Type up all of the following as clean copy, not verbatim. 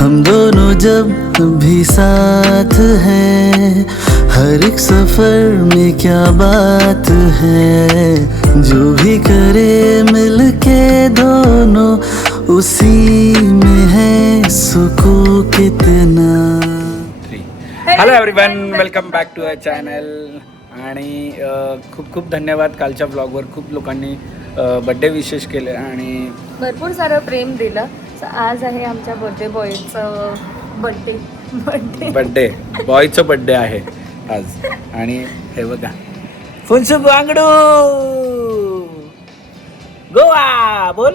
हम दोनों जब भी साथ हैं, हर एक सफर में क्या बात है। जो भी करे मिलके दोनों, उसी में है सुकून कितना। Hello everyone, welcome back to our channel. आणि खूप खूप धन्यवाद. कालच्या ब्लॉगवर खूप लोकांनी बड्डे विशेष केले आणि भरपूर सारं प्रेम दिलं. आज आहे आमच्या बर्थडे बॉयचं बर्थडे बॉयचं बड्डे आहे आज. आणि हे बघा, फुलसू बांगडू गोवा बोल.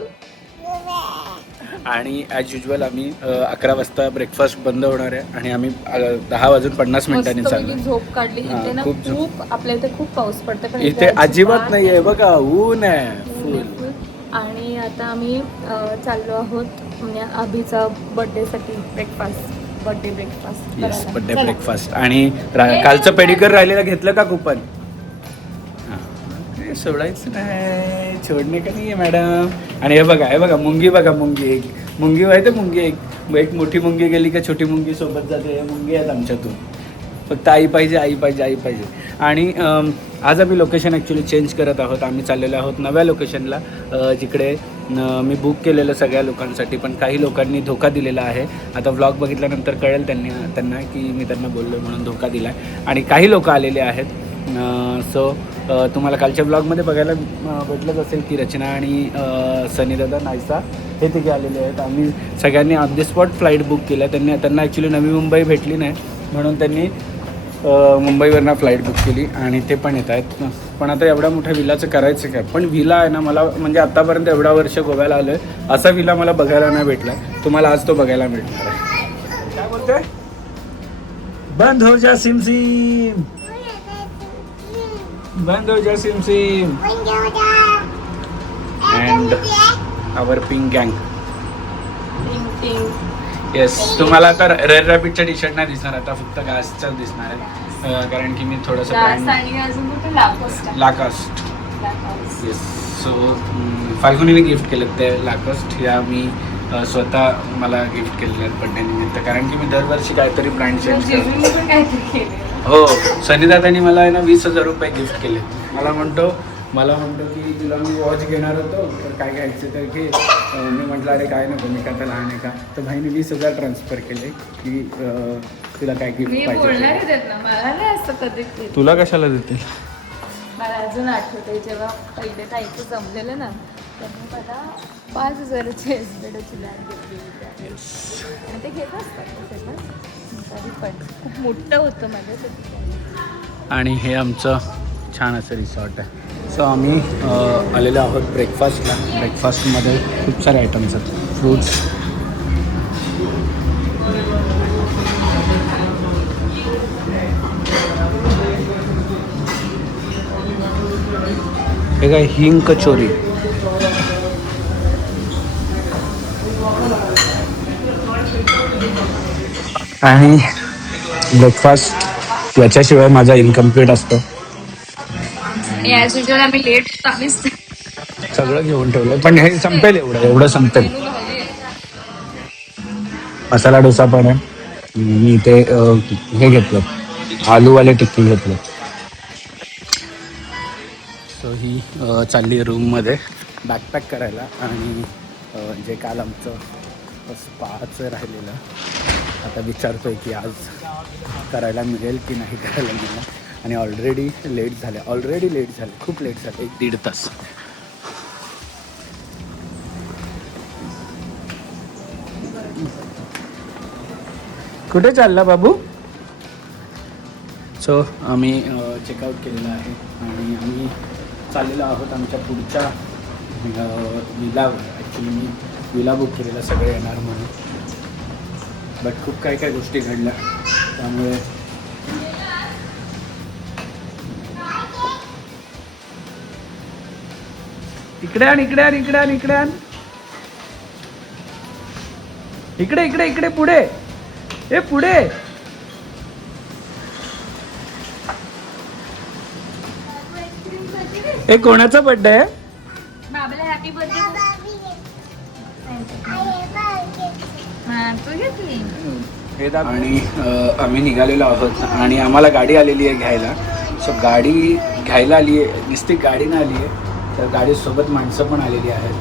आणि ॲज युजल आम्ही 11 वाजता ब्रेकफास्ट बंद होणार आहे आणि आम्ही 10:50 चाललो. झोप काढली. इथे ना खूप आपल्या इथे खूप पाऊस पडतो, पण इथे अजिबात नाही आहे बघा, ऊन आहे फुल. आणि आता आम्ही चाललो आहोत म्हणजे अभिचा बर्थडेसाठी birthday breakfast. Yes, birthday breakfast. आणि कालचं पेडिकर राहिलेलं घेतलं का कुपन? सोडायचं नाही, छोडणे का नाही आहे मॅडम. आणि हे बघा मुंगी बघा, मुंगी माहिती आहे. मुंगी एक मोठी मुंगी गेली का छोटी मुंगी सोबत जाते. मुंगी आहेत आमच्यातून. फक्त आई पाहिजे. आणि आज आम्ही लोकेशन ॲक्च्युली चेंज करत आहोत. आम्ही चाललेलो आहोत नव्या लोकेशनला, जिकडे मी बुक केलेलं सगळ्या लोकांसाठी, पण काही लोकांनी धोका दिलेला आहे. आता व्लॉग बघितल्यानंतर कळेल त्यांना की मी त्यांना बोललो म्हणून धोका दिला आहे. आणि काही लोक आलेले आहेत. सो तुम्हाला कालच्या ब्लॉगमध्ये बघायला भेटलंच असेल की रचना आणि सनीदादा नायसा हे तिघे आलेले आहेत. आम्ही सगळ्यांनी on the spot flight book केल्या. त्यांना ॲक्च्युली नवी मुंबई भेटली नाही म्हणून त्यांनी मुंबईवरनं फ्लाईट बुक केली आणि ते पण येत आहेत. पण आता एवढ्या मोठ्या विलाचं करायचं काय? पण विला आहे ना, मला म्हणजे आत्तापर्यंत एवढा वर्ष गोव्याला आलो आहे, असा विला मला बघायला नाही भेटला. तुम्हाला आज तो बघायला मिळणार आहे. काय बोलतोय? बंद हो जा सिम बंद हो जा सिम. अँड आवर पिंक गँग. येस, तुम्हाला आता रेड रॅबिटचा टी शर्ट नाही दिसणार, आता फक्त गासचा दिसणार आहे. कारण की मी थोडंसं लाकास्ट. येस, सो फाल्गुनीने गिफ्ट केलं ते लाकास्ट. या मी स्वतः मला गिफ्ट केलेले आहेत बड्डे निमित्त, कारण की मी दरवर्षी काहीतरी ब्रँड चेंज करतो. हो, सनीदादांनी मला आहे ना 20,000 रुपये गिफ्ट केले. मला म्हणतो की तुला मी वॉच घेणार होतो, तर काय घ्यायचं तर घे. मी म्हटलं अरे काय नको, मी काय लहान आहे का. तर भाईने 20,000 ट्रान्सफर केले की तुला काय गिफ्ट पाहिजे. तुला कशाला देतील? मला अजून आठवतंय जेव्हा पहिले ताईचं जमलेलं ना, त्यांनी मला 5,000ची एसबीडची बॅग घेतली आणि ते घेत असतात तरी पण खूप मोठं होतं माझ्यासाठी. आणि हे आमचं छान असं रिसॉर्ट आहे. सो आम्ही आलेलो आहोत ब्रेकफास्टला. ब्रेकफास्टमध्ये खूप सारे आयटम्स आहेत. फ्रूट्स, हे काय हिंग कचोरी, आणि ब्रेकफास्ट याच्याशिवाय माझा इनकम्प्लीट असतो. आम्ही लेट सगळं घेऊन ठेवलं, पण हे संपेल, एवढं संपेल. मसाला डोसा पण आहे. मी ते हे घेतलं, आलूवाले टिक्की घेतलं. सो ही चालली रूममध्ये बॅकपॅक करायला. आणि जे काल आमचं स्पाचं राहिलेलं, आता विचारतोय की आज करायला मिळेल की नाही करायला मिळेल. आणि ऑलरेडी लेट झाले, खूप लेट झाले, 1-1.5 तास. कुठे चालला बाबू? सो आम्ही चेकआउट केलेलं आहे आणि आम्ही चाललेलो आहोत आमच्या पुढच्या विलावर. ॲक्च्युली मी विला बुक केलेला सगळे येणार म्हणून, बट खूप काही गोष्टी घडल्या त्यामुळे इकडे पुढे. हे पुढे हे कोणाचा बर्थडे आहे? बाबाला हॅपी बर्थडे. तू घेतली हे दाब. आणि आम्ही निघालेलो आहोत आणि आम्हाला गाडी आलेली आहे घ्यायला. सो गाडी घ्यायला आली आहे, नुसती गाडी नाही आली आहे तर गाडीसोबत माणसं पण आलेली आहेत.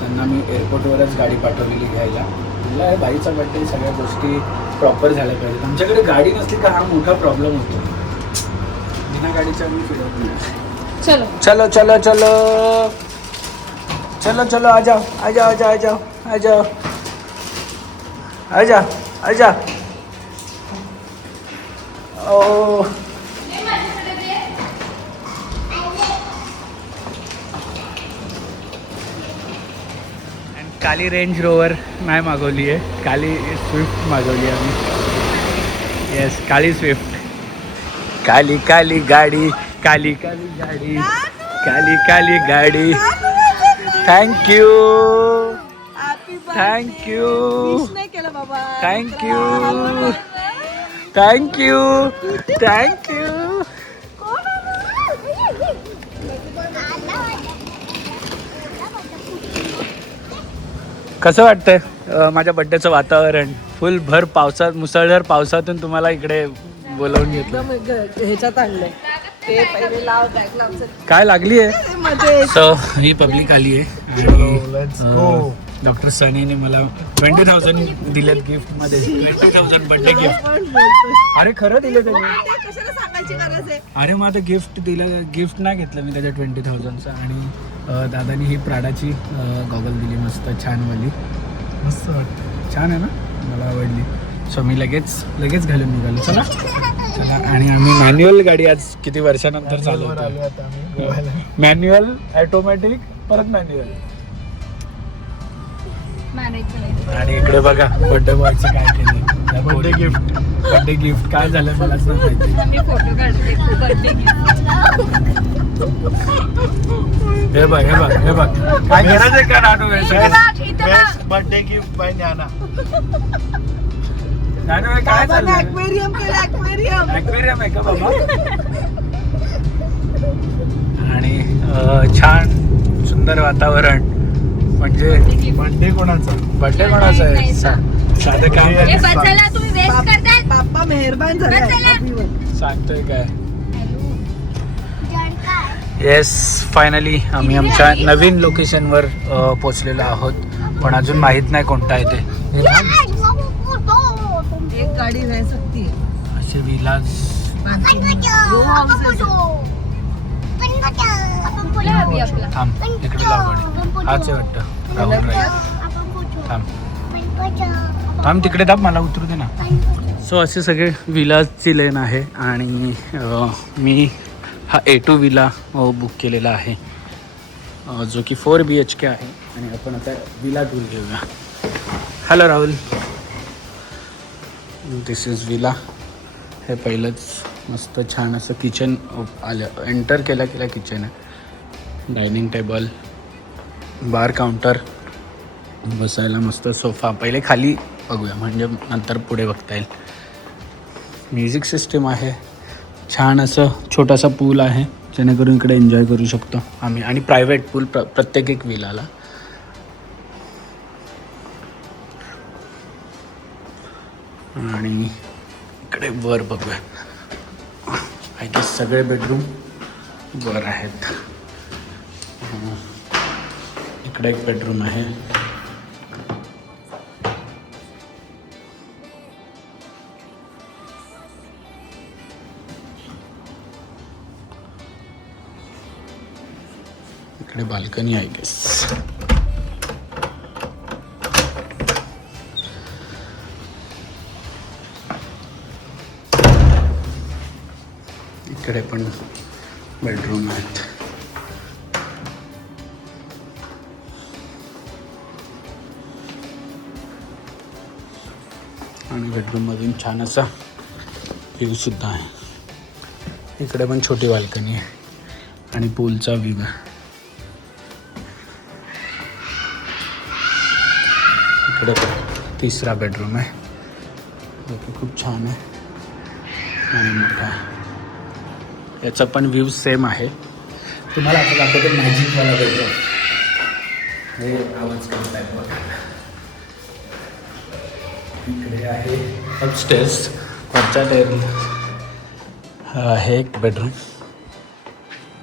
त्यांना मी एअरपोर्टवरच गाडी पाठवलेली घ्यायला. म्हटलं आहे बाईचा बड्डे, सगळ्या गोष्टी प्रॉपर झाल्या पाहिजेत. आमच्याकडे गाडी नसली का हा मोठा प्रॉब्लेम होतो. बिना गाडीच्या आम्ही फिरत नाही. चलो चलो चलो चलो चलो चलो आ जाओ आ जाओ आ जाओ आ जाओ आ जाओ आ जाओ आ जाओ. ओ काली रेंज रोवर नाही मागवली आहे, काली स्विफ्ट मागवली आहे आम्ही. येस, काली स्विफ्ट. काली काली गाडी, काली काली गाडी, काली काली गाडी. Thank you thank you thank you thank you thank you. कसं वाटतंय माझ्या बड्डेचं वातावरण? फुल भर पावसात, मुसळधार पावसातून तुम्हाला इकडे बोलवून घेतलं. ह्याच्यात आणलंय ते पहिले लाव बॅग लाव. काय लागली आहे? सो ही पब्लिक आली आहे आणि डॉक्टर सनीने मला 20,000 दिलेत गिफ्ट मध्ये. 20,000 बर्थडे गिफ्ट. अरे खरं दिलं त्यांनी. कशाला सांगायची गरज आहे? अरे मग आता गिफ्ट दिलं, गिफ्ट नाही घेतलं मी त्याच्या 20,000चं. आणि दादानी ही प्राडाची गॉगल दिली, मस्त छानवाली. मस्त वाटतं, छान आहे ना, मला आवडली. सो मी लगेच घालून निघालो. चला चला. आणि आम्ही मॅन्युअल गाडी आज किती वर्षानंतर चालवतो. मॅन्युअल, ऑटोमॅटिक, परत मॅन्युअल. आणि इकडे बघा बर्थडे बॉयचं काय केलं. बर्थडे गिफ्ट काय झालं मलाच नाही माहिती. फोटो काढते बर्थडे हे बघ हे बघ हे बघ, काय गरज आहे का नानू? बर्थडे गिफ्ट बाय नाना. नानू काय झालं? ॲक्वेरियम केलं, ॲक्वेरियम. ॲक्वेरियम आहे का बाबा? आणि छान सुंदर वातावरण. म्हणजे बर्थडे कोणाचा? बर्थडे कोणाचा आहे? साधं काय तुम्ही वेस्ट करताय. बाप्पा मेहरबान झाला सांगतोय काय? येस, फायनली आम्ही आमच्या नवीन लोकेशनवर पोचलेलो आहोत, पण अजून माहीत नाही कोणता आहे ते. एक गाडी रह सकती है. असे विलास. थांब, इकडे लाव गाडी. हाच आहे वाटतं, राहुल राईट. थांब तिकडे थांब, मला उतरू दे ना. सो असे सगळे विलासची लेन आहे आणि मी हा A2 विला बुक केलेला आहे, जो की 4 BHK आहे. आणि आपण आता विला टूर घेऊया. Hello Rahul. This is villa. हे पहिलंच मस्त छान असं किचन आलं. एंटर केल्या किचन आहे. डायनिंग टेबल, बार काउंटर, बसायला मस्त सोफा. पहिले खाली बघूया म्हणजे नंतर पुढे बघता येईल. म्युझिक सिस्टीम आहे. छान असं छोटासा पूल आहे, जेणेकरून इकडे एन्जॉय करू शकतो आम्ही. आणि प्रायव्हेट पूल प्रत्येक एक विलाला. आणि इकडे वर बघूया, आय गेस सगळे बेडरूम वर आहेत. इकडे एक बेडरूम आहे. इकडे बाल्कनी आहे गेस. इकडे पण बेडरूम आहेत. आणि बेडरूममधून छान असा व्ह्यू सुद्धा आहे. इकडे पण छोटी बाल्कनी आहे आणि पूलचा व्ह्यू आहे. इकडे तिसरा बेडरूम आहे, जो की खूप छान आहे आणि मोठा आहे. याचा पण व्ह्यू सेम आहे. तुम्हाला आता दाखवतो मॅजिकवाला बेडरूम. हे आवाज करतायत बघा. इकडे आहे अपस्टेअर्स वरच्या टेरी आहे एक बेडरूम,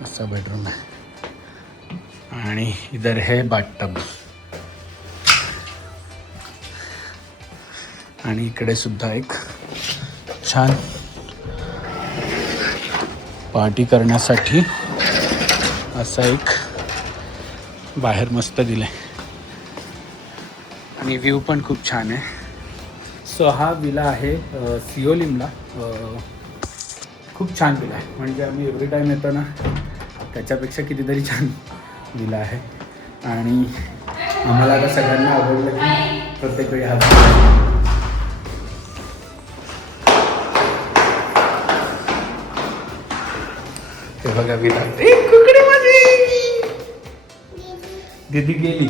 असा बेडरूम आहे आणि इधर है बाथटब आणि इकडे सुद्धा एक छान पार्टी करण्यासाठी असा एक बाहेर मस्त दिलाय आणि व्ह्यू पण खूप छान आहे. सो हा विला आहे सिओलिमला. खूप छान विला आहे, म्हणजे आम्ही एव्हरी टाईम येतो ना त्याच्यापेक्षा कितीतरी छान विला आहे आणि आम्हाला आता सगळ्यांना आवडलं की प्रत्येक वेळी हा हे बघा विला. कुकडे माझी दीदी गेली.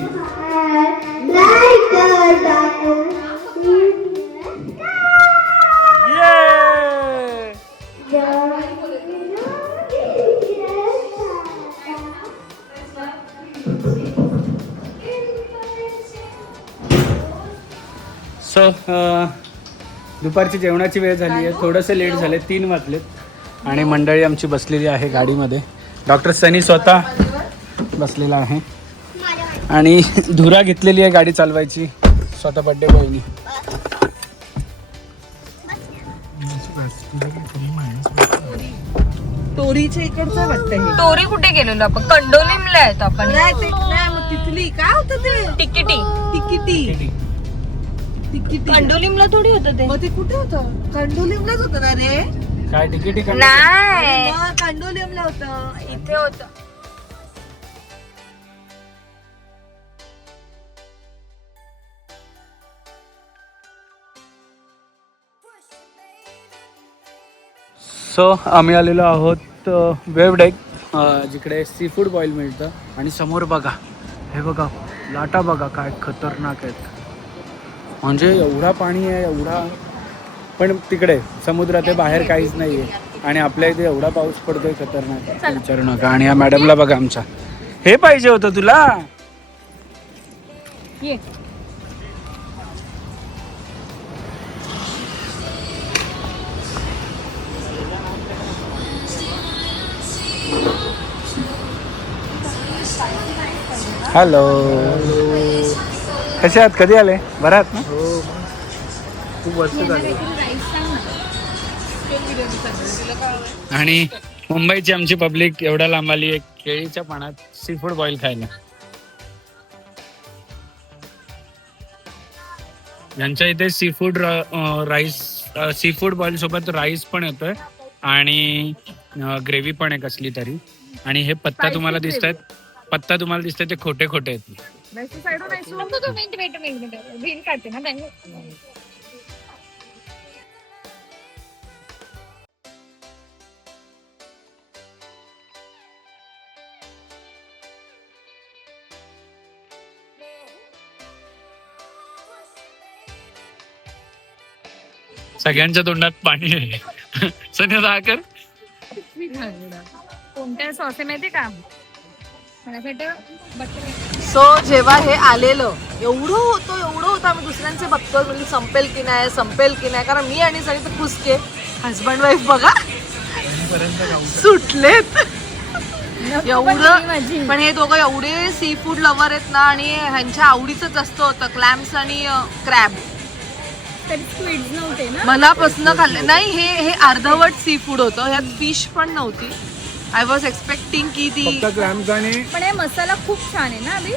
सो दुपारची जेवणाची वेळ झाली आहे, थोडंसं लेट झाले, 3 वाजलेत आणि मंडळी आमची बसलेली आहे गाडीमध्ये. डॉक्टर सनी स्वतः बसलेला आहे आणि धुरा घेतलेली आहे गाडी चालवायची स्वतः बड्डे बॉयनी. टोरीच्या इकडचं वाटतं हे. टोरी कुठे गेलेलो आपण? कंडोलीमला आहेत आपण. नाही ते नाही, मग तिथली काय होतं ते तिकिटी तिकिटी. कंडोलीमला थोडी होतं ते. मग ते कुठे होतं? कंडोलिमलाच होतं ना रे. काय तिकीट नाही, मग कंडोलिमला होतं. इथे होतं. सो आम्ही आलेलो आहोत वेव डेक, जिकडे सी फूड बॉईल मिळतं आणि समोर बघा, हे बघा लाटा बघा काय खतरनाक आहेत. म्हणजे एवढा पाणी आहे एवढा, पण तिकडे समुद्रात आहे, बाहेर काहीच नाही आहे आणि आपल्या इथे एवढा पाऊस पडतोय खतरनाक, विचारू नका. आणि या मॅडमला बघा आमच्या, हे पाहिजे होतं तुला. ये हॅलो, कसे आहात? कधी आले? बरं आहात ना? खूप वर्ष झाले. आणि मुंबईची आमची पब्लिक एवढा लांब आली आहे केळीच्या पानात सी फूड बॉईल खायला. यांच्या इथे seafood rice, seafood boil सोबत राईस पण येतोय आणि ग्रेव्ही पण आहे कसली तरी. आणि हे पत्ता तुम्हाला दिसत आहेत, पत्ता तुम्हाला दिसतंय ते खोटे खोटे आहेत. सगळ्यांच्या तोंडात पाणी आहे. सन्या साखर कोणत्या सॉस माहिती का? सो जेव्हा हे आलेलं एवढं होतं आम्ही दुसऱ्यांचे बघतो म्हणजे संपेल की नाही, कारण मी आणि सनी तर खुसके हजबंड वाईफ बघा सुटलेत एवढं. पण हे दोघं एवढे सी फूड लवर आहेत ना आणि ह्यांच्या आवडीचं जास्त होतं क्लॅम्स आणि क्रॅब. स्क्विड्स नव्हते ना मनापासून खाल्ले नाही. हे अर्धवट सी फूड होतं, ह्यात फिश पण नव्हती. आय वॉज एक्सपेक्टिंग की ती पण हे मसाला खूप छान आहे ना अभि.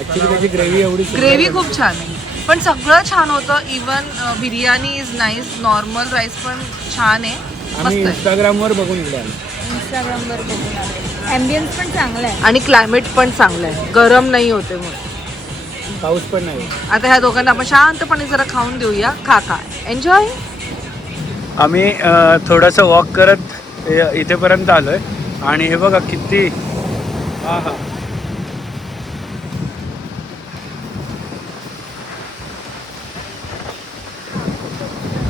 ऍक्च्युली त्याची ग्रेव्ही खूप छान आहे, पण सगळं छान होतं. Even biryani is nice, normal rice पण छान आहे. आम्ही इंस्टाग्रामवर बघून इकडे आलो. इंस्टाग्रामवर बघून आले. ॲम्बियन्स पण चांगला आहे आणि क्लायमेट पण चांगलं आहे, गरम नाही होते मग. पाऊस पण नाही. आता ह्या दोघांना आपण शांतपणे जरा खाऊन देऊया. खा एन्जॉय. आम्ही थोडंसं वॉक करत इथेपर्यंत आलोय आणि हे बघा किती, हा हा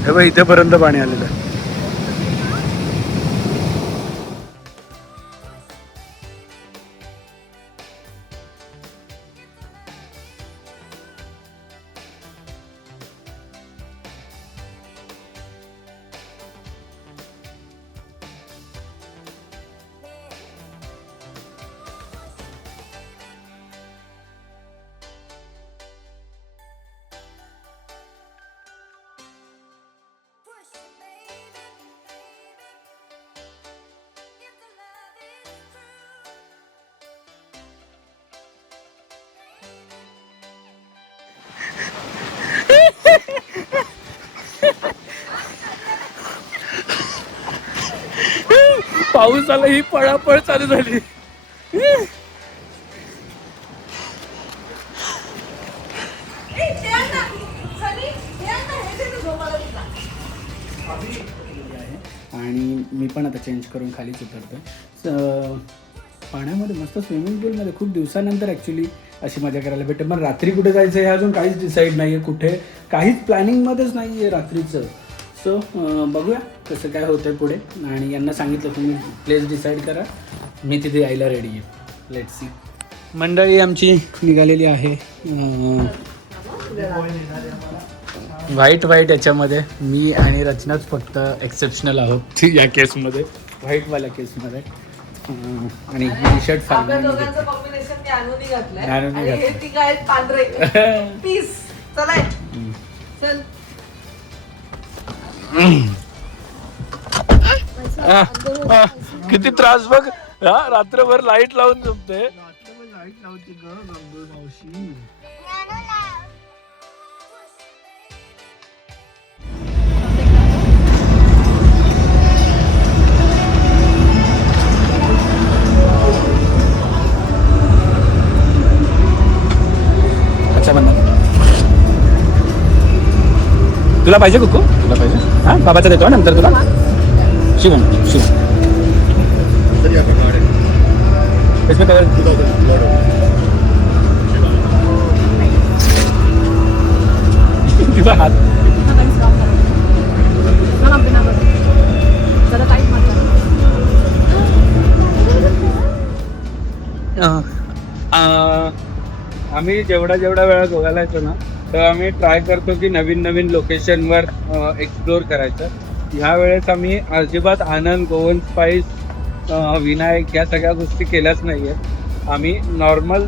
हे बघ इथेपर्यंत पाणी आलेलं आहे. पाऊस आला ही पळापळ चालू झाली. आणि मी पण आता चेंज करून खालीच उतरतो. पाण्यामध्ये मस्त स्विमिंग पूलमध्ये खूप दिवसानंतर ॲक्च्युली अशी मजा करायला भेटते. पण रात्री कुठे जायचं हे अजून काहीच डिसाईड नाही आहे, कुठे काहीच प्लॅनिंगमध्येच नाही आहे रात्रीचं. सो बघूया कसं काय होतं आहे पुढे. आणि यांना सांगितलं तुम्ही प्लेस डिसाईड करा, मी तिथे यायला रेडी आहे. Let's see. मंडळी आमची निघालेली आहे व्हाईट याच्यामध्ये. मी आणि रचनाच फक्त एक्सेप्शनल आहोत या केसमध्ये, व्हाईटवाल्या केसमध्ये. आणि टी शर्ट कॉम्बिनेशन पांढरे पीस. चला चल. किती त्रास बघ. रात्रभर लाईट लावून झोपते. लाईट लावते ग गंगू मावशी. तुला पाहिजे कुकू? तुला पाहिजे? हां बाबाचा देतो नंतर तुला. शिवम इसमें कलर हाथ आम्ही जेवढा वेळा गोव्याला येतो ना तर आम्ही ट्राय करतो की नवीन लोकेशनवर एक्सप्लोर करायचं. ह्या वेळेस आम्ही अजिबात आनंद, गोवन स्पाईस, विनायक या सगळ्या गोष्टी केल्याच नाही आहेत. आम्ही नॉर्मल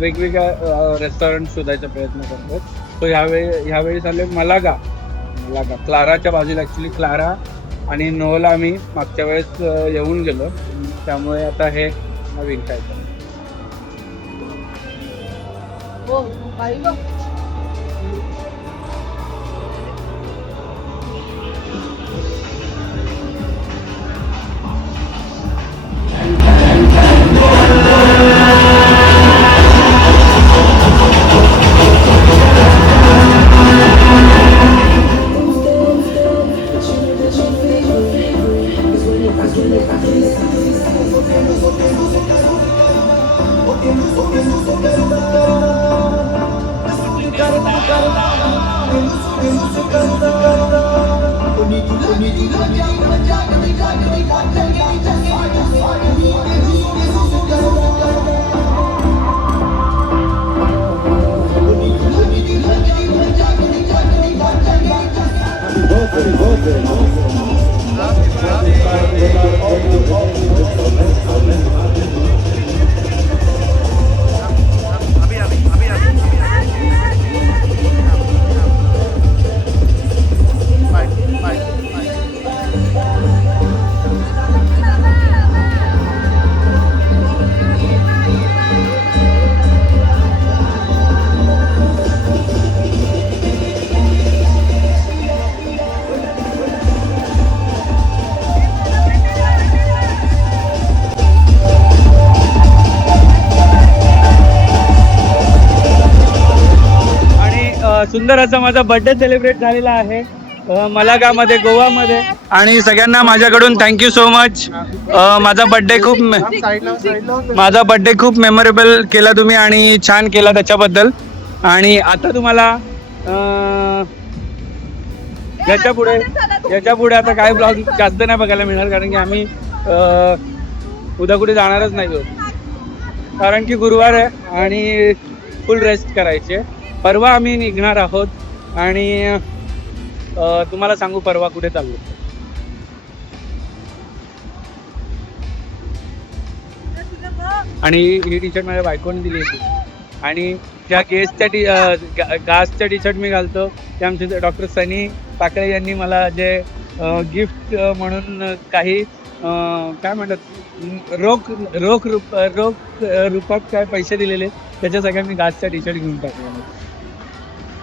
वेगवेगळ्या रेस्टॉरंट शोधायचा प्रयत्न करतो. तो ह्यावेळी झाले मलागा क्लाराच्या बाजूला. ॲक्च्युली क्लारा आणि नोला आम्ही मागच्या वेळेस येऊन गेलो, त्यामुळे आता हे नवीन काय तर. सुंदर असा माझा बर्थडे सेलिब्रेट झालेला आहे मलागामध्ये, गोवामध्ये. आणि सगळ्यांना माझ्याकडून थँक्यू सो मच. माझा बर्थडे खूप मेमोरेबल केला तुम्ही आणि छान केला त्याच्याबद्दल. आणि आता तुम्हाला याच्या पुढे आता काय ब्लॉग जास्त नाही बघायला मिळणार, कारण की आम्ही उद्या कुठे जाणारच नाही आहोत, कारण की गुरुवार आहे आणि फुल रेस्ट करायचे. परवा आम्ही निघणार आहोत आणि तुम्हाला सांगू परवा कुठे चाललो. आणि ही टी शर्ट माझ्या बायकोने दिली होती. आणि ज्या गासच्या टी शर्ट मी घालतो ते आमचे डॉक्टर सनी टाकळे यांनी मला जे गिफ्ट म्हणून काही काय म्हणतात रोख रूपात काय पैसे दिलेले, त्याच्या सगळ्या मी गासच्या टी शर्ट घेऊन टाकले.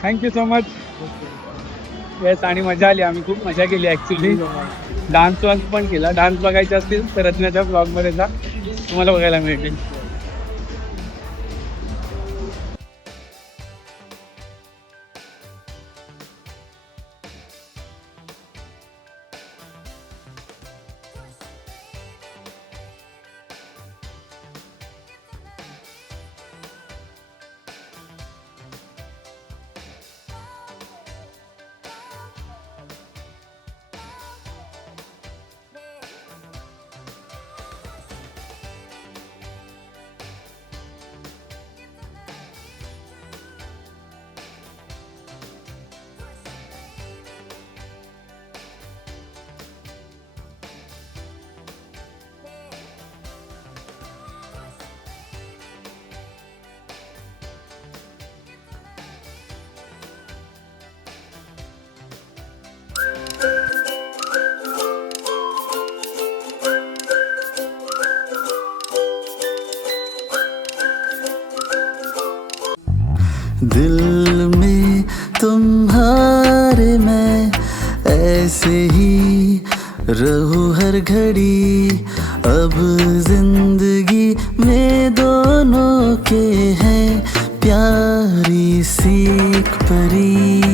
Thank you so much. येस आणि मजा आली. आम्ही खूप मजा केली ॲक्च्युली. डान्स वान्स पण केला. डान्स बघायचे असतील तर रत्नाच्या ब्लॉगमध्ये जा, तुम्हाला बघायला मिळतील. दिल में तुम्हारे मैं ऐसे ही रहूं हर घड़ी. अब जिंदगी में दोनों के हैं प्यारी सी एक परी.